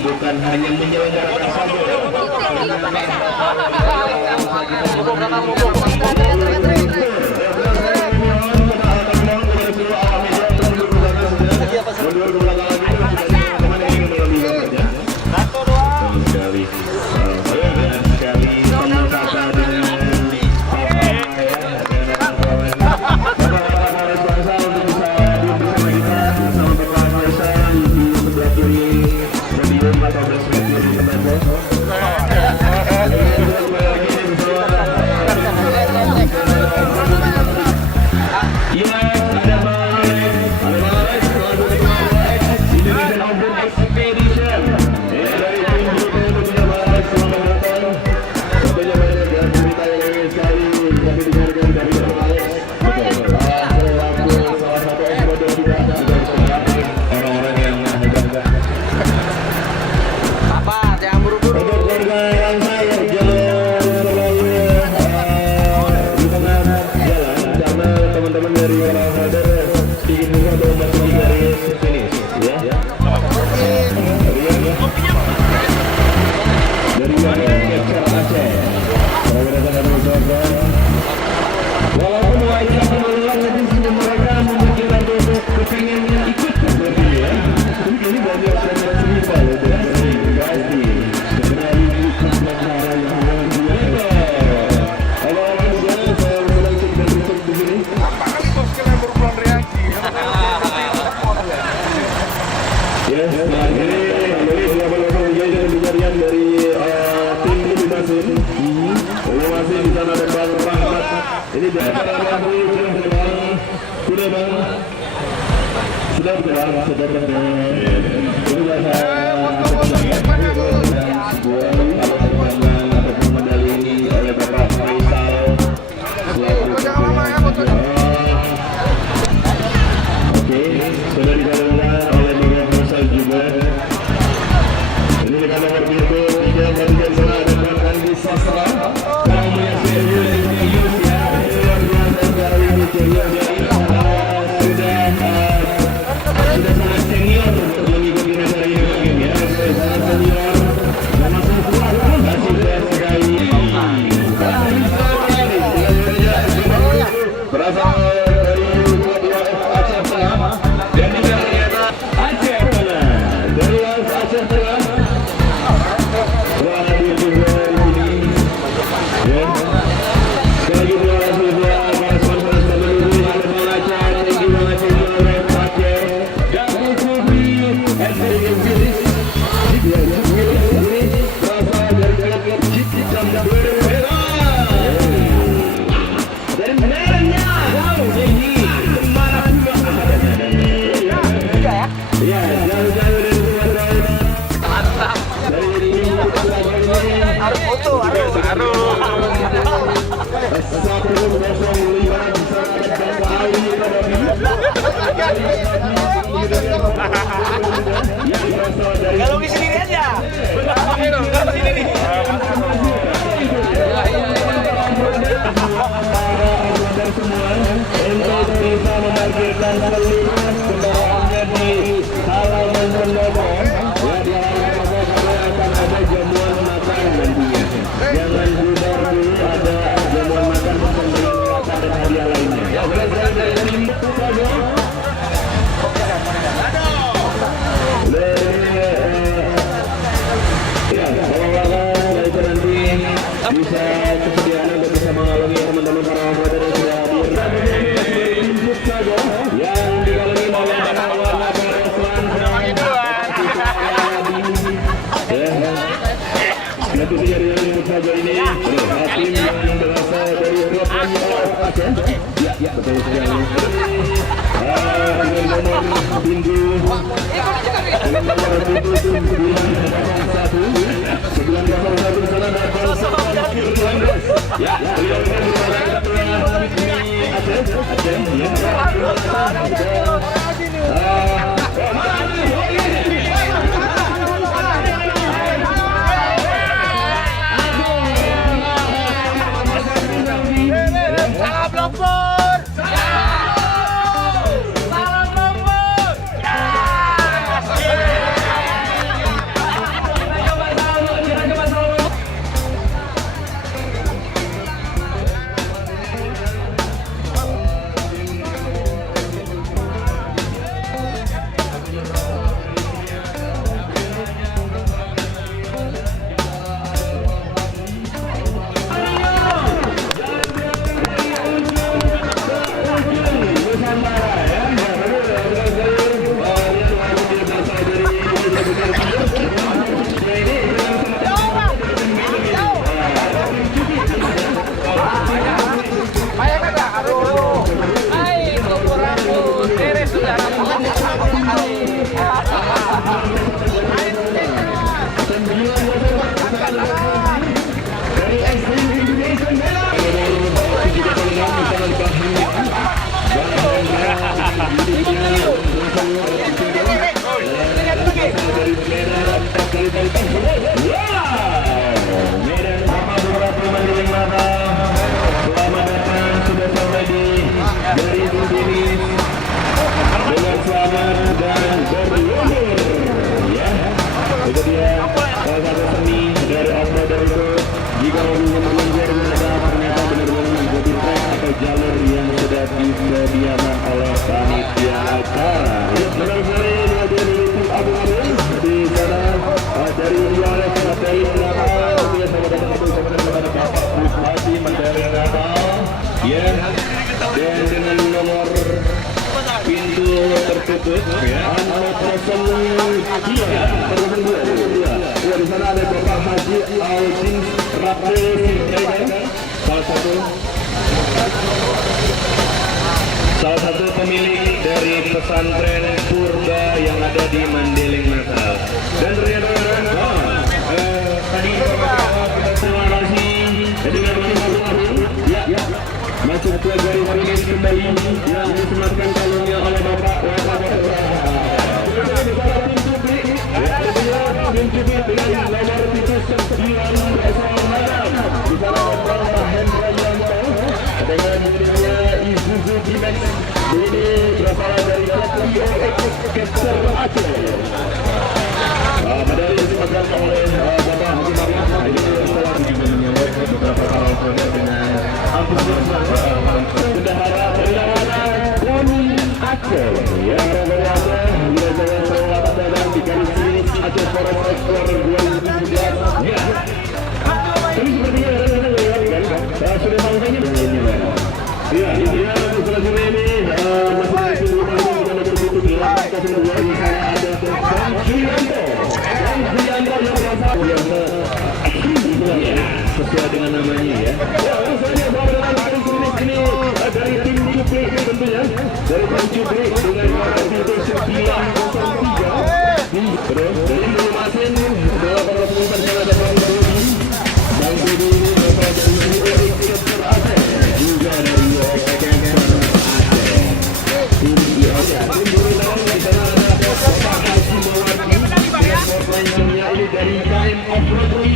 bukan hanya menyelenggarakan saja. Kalau di sini aja. Kalau sini nih. Untuk bisa memarkirkan seluruh kendaraannya di halaman pendopo. Ya, di halaman pendopo akan ada jamuan makan nantinya. Jangan lupa dulu ada jamuan makan pemberian makan dan hadiah lainnya. Ya, dari itu saja. Ya, kalau dari nanti bisa kesediaan untuk bisa mengalami teman-teman para anggota yang sudah hadir. Yang dilalui oleh warna Pereswan nanti dari ribut saja ini tim yang berasal dari Provinsi Aceh. Ya, betul sekali. Nomor Bindu ya, beliau ini tutup ya. Ya, di sana ada Bapak Haji Aldin Rafi, salah satu pemilik dari pesantren Purba yang ada di Mandeling Natal. Dan ternyata tadi kita terima kasih dengan ya masuk ke garis finish kembali yang disematkan kalungnya oleh Bapak tim Jupri dengan nomor 9 di sana Bapak Hendra Yanto dengan dirinya Isuzu D-Max. Ini berasal dari Capture Aceh. Medali disematkan oleh Bapak Haji Maryam. Ini telah juga menyambut beberapa para produk dengan bendahara Koni Aceh yang berada di Jalan Selatan dan di garis finish Aceh Forest Explorer 2017. Ya. Tapi sepertinya sudah sampai ini. Iya, selanjutnya ini masih di rumah kita bertutup di lantai 02 di sana ada Bang Julianto yang berasa sesuai dengan namanya ya. Ya, selanjutnya dengan garis finish ini dari tim Jupri tentunya dari tim Jupri dengan nomor 903. Terus dari Masin adalah para pemirsa di sana ada Bang Budi. Bang Budi ini berasal dari Capture Aceh juga dari dari Time of Rotary.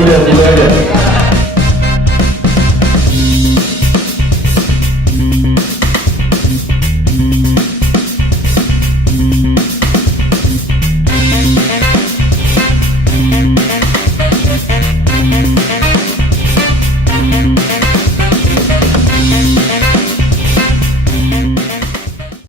Udah, gitu aja.